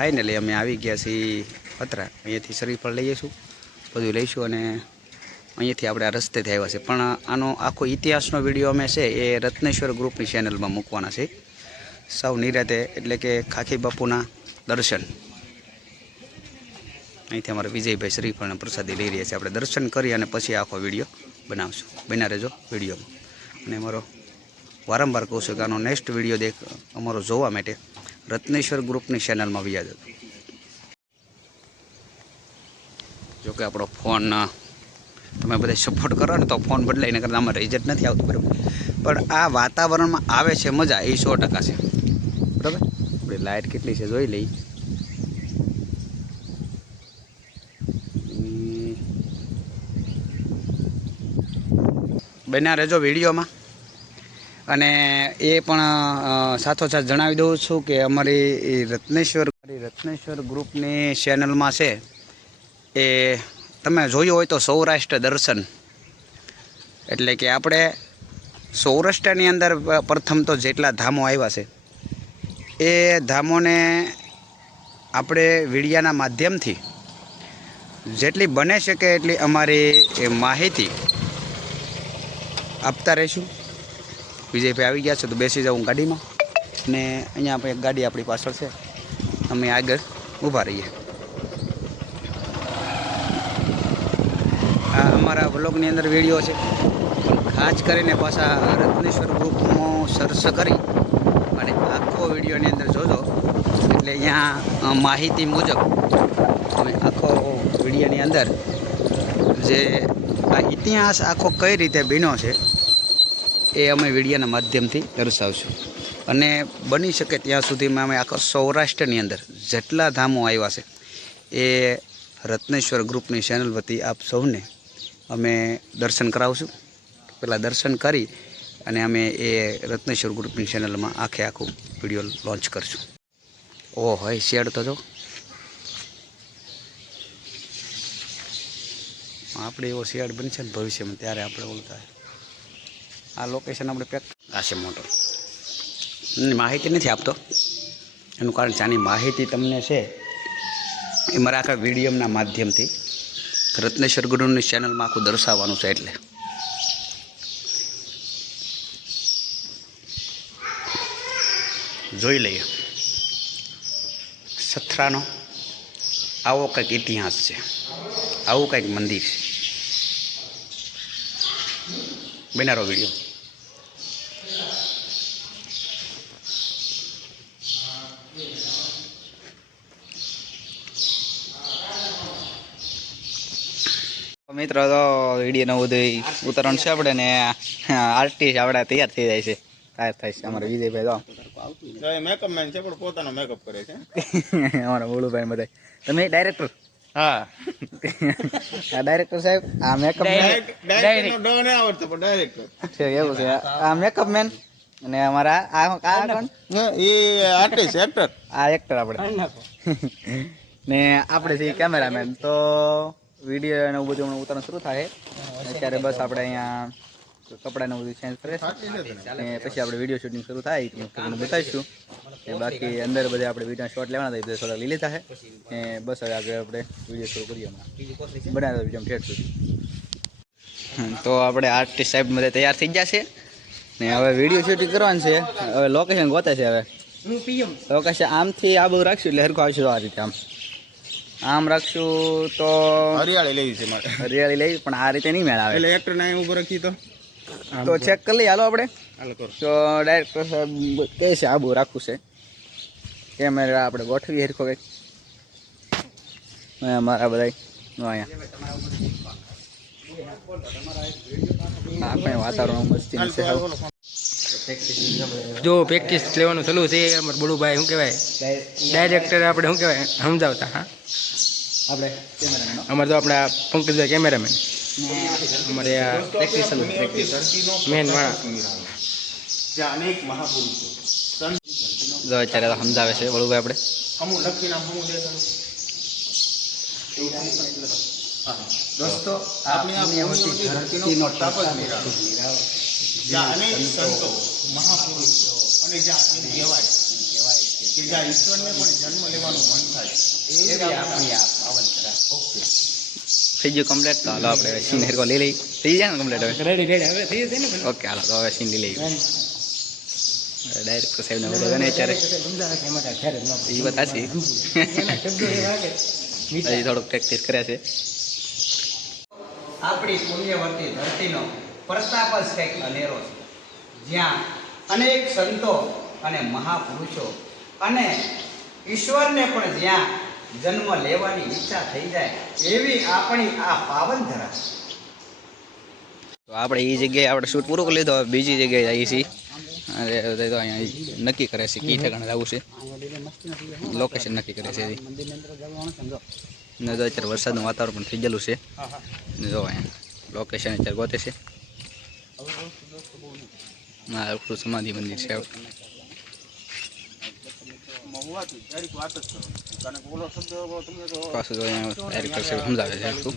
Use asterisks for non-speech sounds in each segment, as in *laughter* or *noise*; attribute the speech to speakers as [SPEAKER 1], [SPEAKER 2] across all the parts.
[SPEAKER 1] Finally અમે આવી ગયા છીએ પતરા. અહીંયાથી શરીફળ લઈએ છું બધું લઈશું અને અહીંયાથી આપણે આ રસ્તેથી આવ્યા છે પણ આનો આખો ઇતિહાસનો વીડિયો અમે છે એ રત્નેશ્વર ગ્રુપની ચેનલમાં મૂકવાના છે. સૌ નિરાતે, એટલે કે ખાખી બાપુના દર્શન. અહીંથી અમારે વિજયભાઈ શ્રીફળને પ્રસાદી લઈ રહ્યા છે. આપણે દર્શન કરી અને પછી આખો વીડિયો બનાવશું. બના રહેજો વિડીયોમાં અને અમારો વારંવાર કહું છું કે આનો નેક્સ્ટ વીડિયો દેખ, અમારો જોવા માટે રત્નેશ્વર ગ્રુપની ચેનલમાં વ્યાજ હતો. જોકે આપણો ફોન તમે બધા સપોર્ટ કરો ને તો ફોન બદલાઈને કરતાં અમારે રિઝલ્ટ નથી આવતું, બરાબર? પણ આ વાતાવરણમાં આવે છે મજા, એ સો ટકા છે. બરાબર? આપણી લાઇટ કેટલી છે જોઈ લઈ બન્યા રહેજો વિડીયોમાં. અને એ પણ સાથોસાથ જણાવી દઉં છું કે અમારી રત્નેશ્વર રત્નેશ્વર ગ્રુપની ચેનલમાં છે એ તમે જોયું હોય તો સૌરાષ્ટ્ર દર્શન. એટલે કે આપણે સૌરાષ્ટ્રની અંદર પ્રથમ તો જેટલા ધામો આવ્યા છે, એ ધામોને આપણે વીડિયાના માધ્યમથી જેટલી બને શકે એટલી અમારી માહિતી આપતા રહીશું. વિજયભાઈ આવી ગયા છે તો બેસી જાઉં ગાડીમાં. અને અહીંયા આપણે એક ગાડી આપણી પાછળ છે. અમે આગળ ઊભા રહીએ. આ અમારા બ્લોગની અંદર વીડિયો છે. ખાસ કરીને પાછા રત્નેશ્વર ગ્રુપનો સર્ચ કરી. અને આખો વિડીયોની અંદર જોજો. એટલે અહીંયા માહિતી મુજબ અમે આખો વિડીયોની અંદર જે આ ઇતિહાસ આખો કઈ રીતે ભીનો છે એ અમે વિડીયોના માધ્યમથી દર્શાવશું. અને બની શકે ત્યાં સુધીમાં અમે આખા સૌરાષ્ટ્રની અંદર જેટલા ધામો આવ્યા છે, એ રત્નેશ્વર ગ્રુપની ચેનલ વતી આપ સૌને અમે દર્શન કરાવશું. પહેલાં દર્શન કરી અને અમે એ રત્નેશ્વર ગ્રુપની ચેનલમાં આખે આખું વીડિયો લોન્ચ કરશું. ઓ હોય શેડ તો જો. આપણે એવો શિયાળ બનશે ને ભવિષ્યમાં ત્યારે આપણે થાય આ લોકેશન આપણે પેક આ છે મોટો માહિતી નથી આપતો. એનું કારણ છે આની માહિતી તમને છે એ મારા આખા વિડીયમના માધ્યમથી રત્નેશ્વર ગુરુની ચેનલમાં આખું દર્શાવવાનું છે એટલે. જોઈ લઈએ. સથરાનો આવો કંઈક ઇતિહાસ છે. આવું કંઈક મંદિર છે. બનારો વીડિયો મિત્રો તો વીડિયો નવું બધું ઉતરણ છે આપણે ને આર્ટિસ્ટ આપણે તૈયાર થઈ જાય છે. તૈયાર થાય છે અમારા વિજયભાઈ તો.
[SPEAKER 2] મેકઅપ મેન છે પણ પોતાનો મેકઅપ કરે છે. *laughs*
[SPEAKER 1] અમારા બોલુભાઈ બધા તમે ડાયરેક્ટર?
[SPEAKER 2] હા. *laughs*
[SPEAKER 1] ડાયરેક્ટર સાહેબ આ મેકઅપ
[SPEAKER 2] મેન નો ડો નહીં આવડતો પણ ડાયરેક્ટર
[SPEAKER 1] છે એવું છે. આ મેકઅપ મેન અને અમારા આ આ કોણ?
[SPEAKER 2] એ આર્ટિસ્ટ એક્ટર
[SPEAKER 1] આ એક્ટર આપણે. ને આપણે છે કેમેરામેન તો વીડિયો ને એવું બધું ઉતારવાનું શરૂ થાય. અત્યારે બસ આપણે અહીંયા કપડાને બધું ચેન્જ કરે પછી આપણે વીડિયો શૂટિંગ શરૂ થાય તમને બતાવીશું. બાકી અંદર બધે આપણે વીડિયો શોટ લેવાના થાય એ થોડા લઈ લીધા છે. ને બસ હવે આગળ આપણે વીડિયો શરૂ કરીએ હમણાં. બનાવ્યો વીડિયો ઠેઠ સુધી. તો આપણે આર્ટિસ્ટ સાહેબ બધે તૈયાર થઈ ગયા છે. ને હવે વીડિયો શૂટિંગ કરવાનું છે. હવે લોકેશન ગોતે છે હવે. લોકેશન આમથી આ બધું રાખશું એટલે હરખું આવશે આ રીતે આમ. આમ રાખશું તો
[SPEAKER 2] હરિયાળી લેવી છે મારે.
[SPEAKER 1] હરિયાળી લઈ પણ આ રીતે નહીં મેળ આવે.
[SPEAKER 2] એટલે એક્ટર ના ઊભો રાખી તો?
[SPEAKER 1] તો ચેક કરી લઈએ. હાલો આપણે. તો ડાયરેક્ટર સાહેબ કહે છે આબુ રાખવું છે. કેમેરા આપણે ગોઠવી હરખો કંઈક. અમારા બધા અહીંયા. આપણે વાતાવરણ મસ્તી છે
[SPEAKER 3] જો પ્રેક્ટિસ લેવાનું ચાલુ છે અમારે બળુભાઈ શું કહેવાય? ડાયરેક્ટર આપણે શું કહેવાય? સમજાવતા હા?
[SPEAKER 1] આપણે
[SPEAKER 3] અમારે તો આપણા પંકજભાઈ કેમેરામેન મેન માણસ
[SPEAKER 2] જ્યાં અનેક મહાપુરુષો.
[SPEAKER 1] જો અત્યારે સમજાવે છે વળું આપણે.
[SPEAKER 2] દોસ્તો આપણી ધરતીનો સંતો મહાપુરુષો અને જ્યાં કહેવાય કે જ્યાં ઈશ્વરને પણ જન્મ લેવાનું મન થાય
[SPEAKER 1] એવી આપણી આ પાવનધરા
[SPEAKER 2] ઓકે.
[SPEAKER 3] થઈ ગયું કમ્પ્લીટ તો હાલો આપણે સીન હેરકો લઈ લઈ થઈ જાય ને કમ્પ્લીટ હવે?
[SPEAKER 4] રેડી રેડી હવે થઈ જશે ને
[SPEAKER 3] ઓકે હાલો તો હવે સીન લઈ લઈએ. ડાયરેક્ટ સાહેબને બધા ને અત્યારે. એ વાત સાચી.
[SPEAKER 4] એના શબ્દો એવા કે
[SPEAKER 3] હજી થોડુંક પ્રેક્ટિસ કર્યા છે.
[SPEAKER 1] આપણી પુણ્યવર્તી ધરતીનો પ્રતાપ જ કંઈક અનેરો છે. જ્યાં અનેક સંતો અને મહાપુરુષો અને ઈશ્વરને પણ જ્યાં જન્મ લેવાની ઈચ્છા થઈ જાય એવી આપણી આ પાવન ધરા
[SPEAKER 3] તો આપણે એ જગ્યાએ આપણે શૂટ પૂરું કરી લીધો બીજી જગ્યાએ જઈએ છીએ. અરે, તો અહીંયા નક્કી કરે છે કઈ ઠેકાણે જવું છે. લોકેશન નક્કી કરે છે ને તો અત્યારે વરસાદનું વાતાવરણ પણ થઈ ગયેલું છે. ને જો અહીંયા લોકેશન અત્યારે ગોતે છે. મારું સમાધિ મંદિર છે.
[SPEAKER 2] મહુવાથી ડાયરેક્ટ વાત જ કરો. કારણ કે ઓલો શબ્દ તમને તો
[SPEAKER 3] પાછું તો અહીંયા ડાયરેક્ટર સાહેબ સમજાવે છે આખું.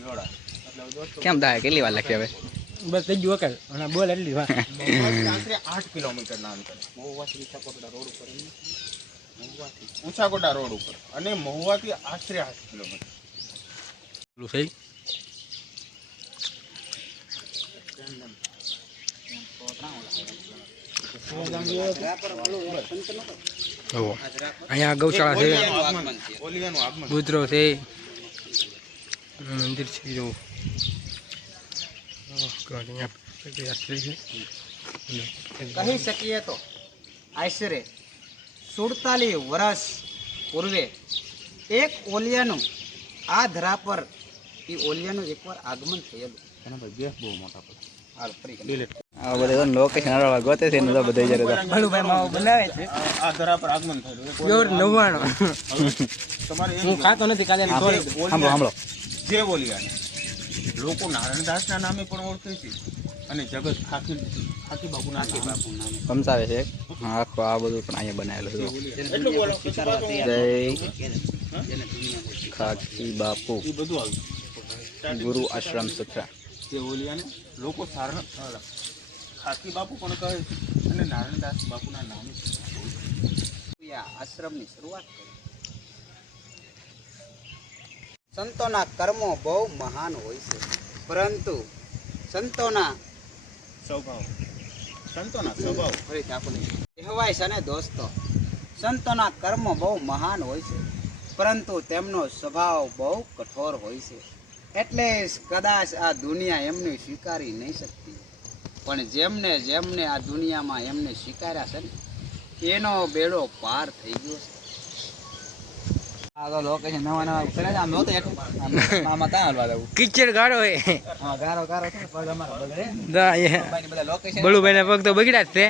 [SPEAKER 3] કેમ થાય કેટલી વાર લખી હવે?
[SPEAKER 4] બસ થઈ ગયું વખત. અને બોલ એટલી
[SPEAKER 2] મહુવાથી *laughs* આશરે આઠ કિલોમીટરના અંતરે. ઊંચાકોટા રોડ ઉપર અને મહુવાથી આશરે આઠ કિલોમીટર.
[SPEAKER 3] થઈ જુઓ અહીંયા ગૌશાળા છે.
[SPEAKER 2] આગમન
[SPEAKER 3] કૂતરો છે. મંદિર છે જુઓ.
[SPEAKER 1] કહી શકીએ તો આશરે સુડતાલીસ વર્ષ પૂર્વે એક ઓલિયાનું આ ધરા પર એ ઓલિયાનું એકવાર આગમન થયેલું. હાલો, ફરી.
[SPEAKER 3] આ બધા લોકેશન હારવા ગોતે છે ને તો બધા જયારે તો.
[SPEAKER 4] ભલુભાઈ માવો બનાવે છે.
[SPEAKER 2] આ- ધરા પર આગમન થયું.
[SPEAKER 4] યોર 99
[SPEAKER 2] તમારે
[SPEAKER 4] હું ખાતો નથી કાલે
[SPEAKER 3] સાંભળો સાંભળો
[SPEAKER 2] જે બોલિયાને લોકો નારાયણદાસના નામે પણ ઓળખે છે અને જગત ખાકી ખાકી બાપુના બાપુ નામે.
[SPEAKER 3] સમજાવે છે? હા, આખું આ બધું પણ અહીંયા બનાવેલું છે.
[SPEAKER 2] એટલું બોલો
[SPEAKER 3] જય ખાકી બાપુ.
[SPEAKER 2] એ બધું આવ્યું
[SPEAKER 3] ગુરુ આશ્રમ સત્રા.
[SPEAKER 2] જે બોલિયાને લોકો સારણ અ, ખાકી બાપુ પણ કહે છે. અને નારાયણદાસ બાપુના નામે
[SPEAKER 1] આ આશ્રમની શરૂઆત કરી. સંતોના કર્મો બહુ મહાન હોય છે. પરંતુ સંતોના
[SPEAKER 2] સ્વભાવ. સંતોના સ્વભાવ.
[SPEAKER 1] ફરીથી આપણે કહેવાય છે ને દોસ્તો સંતોના કર્મો બહુ મહાન હોય છે. પરંતુ તેમનો સ્વભાવ બહુ કઠોર હોય છે. એટલે કદાચ આ દુનિયા એમને સ્વીકારી નહીં શકતી. પણ જેમને જેમને આ દુનિયામાં એમને સ્વીકાર્યા છે ને એનો બેડો પાર થઈ ગયો છે. આ તો લોકેશન નવા નવા કરે છે. આમ નહોતો આમાં ત્યાં હાલવા જવું
[SPEAKER 4] કિચડ ગાળો હે.
[SPEAKER 1] હા ગારો ગારો છે. પગ અમારા બગડે
[SPEAKER 4] તો અહીંયા
[SPEAKER 1] બધા લોકેશન
[SPEAKER 4] બળુભાઈ ના પગ તો બગડ્યા જ છે.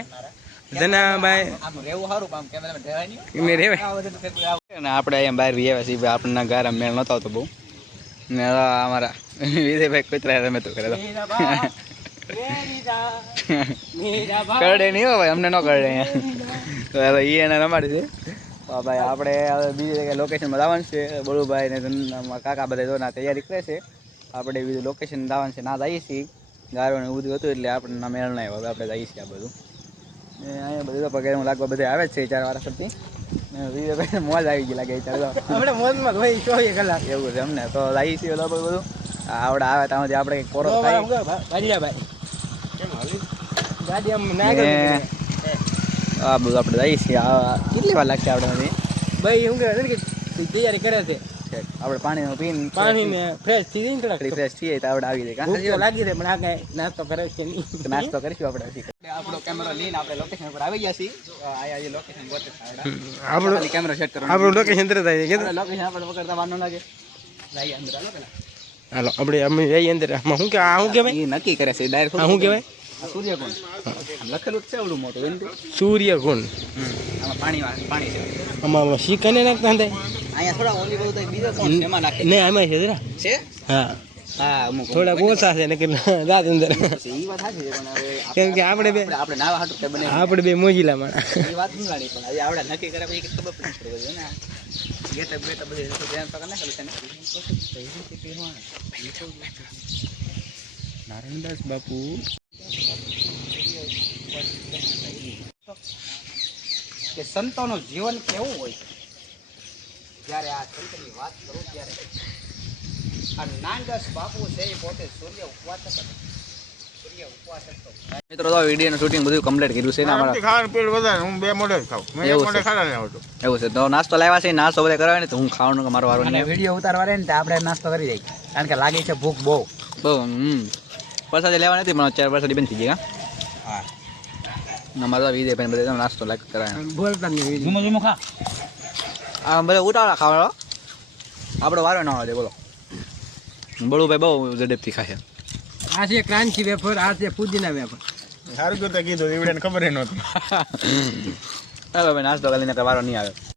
[SPEAKER 4] ધનાભાઈ
[SPEAKER 1] આમ રહેવું સારું આમ કેમેરા ઢેવાય નહીં.
[SPEAKER 4] મેં રેવાય.
[SPEAKER 3] ને આપણે અહીંયા બહાર છીએ આપણને ગારા મેળ નતો આવતો બહુ. ને અમારા વિજયભાઈ કુતરા રમે તો. કરે કરડે નહીં હો ભાઈ અમને ન કરડે તો હવે એને રમાડી છે ભાઈ આપણે હવે બીજી જગ્યાએ લોકેશનમાં જવાનું છે. બળુભાઈ ને કાકા બધા જો ના તૈયારી કરે છે. આપણે બીજું લોકેશન જવાનું છે. ના જઈએ છીએ. ગારો ને બધું હતું એટલે આપણને મેળ આવ્યો હવે આપણે જઈએ છીએ આ બધું. ને અહીંયા બધું પગે હું લાગવા બધા આવે જ છે ચાર વાળા સુધી. ને મોજ આવી ગઈ લાગે ચાલો.
[SPEAKER 4] આપણે મોજમાં ભાઈ ચોવીસ કલાક.
[SPEAKER 3] એવું છે અમને તો જઈએ છીએ બધું. આવડે આવે ત્યાં સુધી આપણે કોરો
[SPEAKER 4] તો
[SPEAKER 3] થાય
[SPEAKER 4] આમ કહો, ભા- ભાલિયાભાઈ
[SPEAKER 2] કેમ હાલી
[SPEAKER 4] ગાડી આમ ના
[SPEAKER 3] ને
[SPEAKER 4] ગઈ
[SPEAKER 3] આ બધું આપણે જઈએ છીએ આ કેટલી વાર લાગશે આપણે હજી?
[SPEAKER 4] ભાઈ શું કહેવાય કે તૈયારી કરે છે
[SPEAKER 3] ઠીક. આપણે પાણીનું પીને
[SPEAKER 4] પાણી ને ફ્રેશ થઈ જાય ને થોડાક
[SPEAKER 3] થોડી ફ્રેશ થઈએ તો આપણે આવી જાય
[SPEAKER 4] ભૂખ તો
[SPEAKER 3] કાં
[SPEAKER 4] લાગી છે પણ આ કઈ નાસ્તો કરે છે નહીં
[SPEAKER 3] નાસ્તો કરીશું આપણે હજી. આપણો કેમેરો લઈને આપણે લોકેશન પર આવી ગયા છીએ આયા જે લોકેશન ગોતે
[SPEAKER 4] આપણું
[SPEAKER 3] ખાલી કેમેરો સેટ કરવાનો
[SPEAKER 4] આપણું લોકેશન તરત આવી જાય
[SPEAKER 3] આપણે લોકેશન આપણે પકડતા વાર ન લાગે જઈએ અંદર હાલો પેલા
[SPEAKER 4] હાલો આપણે અમે જઈએ અંદર આમાં શું કે આ શું કહેવાય
[SPEAKER 3] એ નક્કી કરે છે ડાયરેક્ટ
[SPEAKER 4] આ શું કહેવાય
[SPEAKER 3] સૂર્યકુંડ લખેલું છે એવડું મોટું એમ
[SPEAKER 4] સૂર્યકુંડ
[SPEAKER 3] આમાં પાણી પાણી છે.
[SPEAKER 4] આમાં શીખને નાખતા થાય
[SPEAKER 3] અહીંયા થોડા ઓલી બધું તો બીજો કોણ છે એમાં નાખે.
[SPEAKER 4] ને આમાં છે જરા.
[SPEAKER 3] છે?
[SPEAKER 4] હા.
[SPEAKER 3] હા અમુક
[SPEAKER 4] ઓછા છે ને કે અંદર.
[SPEAKER 3] એ વાત સાચી છે પણ હવે
[SPEAKER 4] કેમ કે આપણે બે
[SPEAKER 3] આપણે નાવા હાટું તે બને
[SPEAKER 4] આપણે બે મોજીલા માણા
[SPEAKER 3] એ વાત નહીં વાળી પણ હવે આપણે નક્કી કરે પછી ખબર પડી પડે ને? ગેટઅપ બેટઅપ બધી તો ધ્યાન પકડ ના કરે
[SPEAKER 4] નારાયણદાસ બાપુ.
[SPEAKER 1] કે સંતોનું જીવન કેવું હોય? છે જ્યારે આ સંતની વાત કરું ત્યારે આ નાનદાસ બાપુ છે એ પોતે સૂર્ય ઉપવાસક હતા. સૂર્ય ઉપવાસક
[SPEAKER 3] મિત્રો તો વિડીયોનું શૂટિંગ બધું કમ્પ્લીટ કર્યું છે ને અમારા
[SPEAKER 2] ખાવાનું પીલું વધારે હું બે મોઢે ખાઉં. મેં એક
[SPEAKER 3] એવું છે.
[SPEAKER 2] ખાડા નહીં આવતું
[SPEAKER 3] એવું છે. તો નાસ્તો લાવ્યા છે નાસ્તો વધારે કરાવે ને તો હું ખાવાનું મારો વારો
[SPEAKER 1] અને
[SPEAKER 3] નહીં
[SPEAKER 1] વીડિયો ઉતારવા રહે ને તો આપણે નાસ્તો કરી દઈએ કારણ કે લાગે છે ભૂખ બહુ.
[SPEAKER 3] બહુ હમ. પ્રસાદી લેવા નથી પણ ચાર પ્રસાદી બંધ થઈ ગયા
[SPEAKER 1] હા.
[SPEAKER 3] અમારા વિજય ભાઈ બધા નાસ્તો લાગ કરાય.
[SPEAKER 4] બોલતા નહીં
[SPEAKER 1] જુમો જુમો ખા.
[SPEAKER 3] આ બધા ઉતાવળા ખાવાનો? આપણો વારો ન આવે બોલો. બળુભાઈ બહુ ઝડપથી ખાય
[SPEAKER 4] આ છે ક્રાંતિ વેફર આ છે પુદીના વેફર.
[SPEAKER 2] સારું તો કીધું એવડે ખબર નહોતી. *laughs*
[SPEAKER 3] ભાઈ નાસ્તો કરીને વારો નહીં આવે.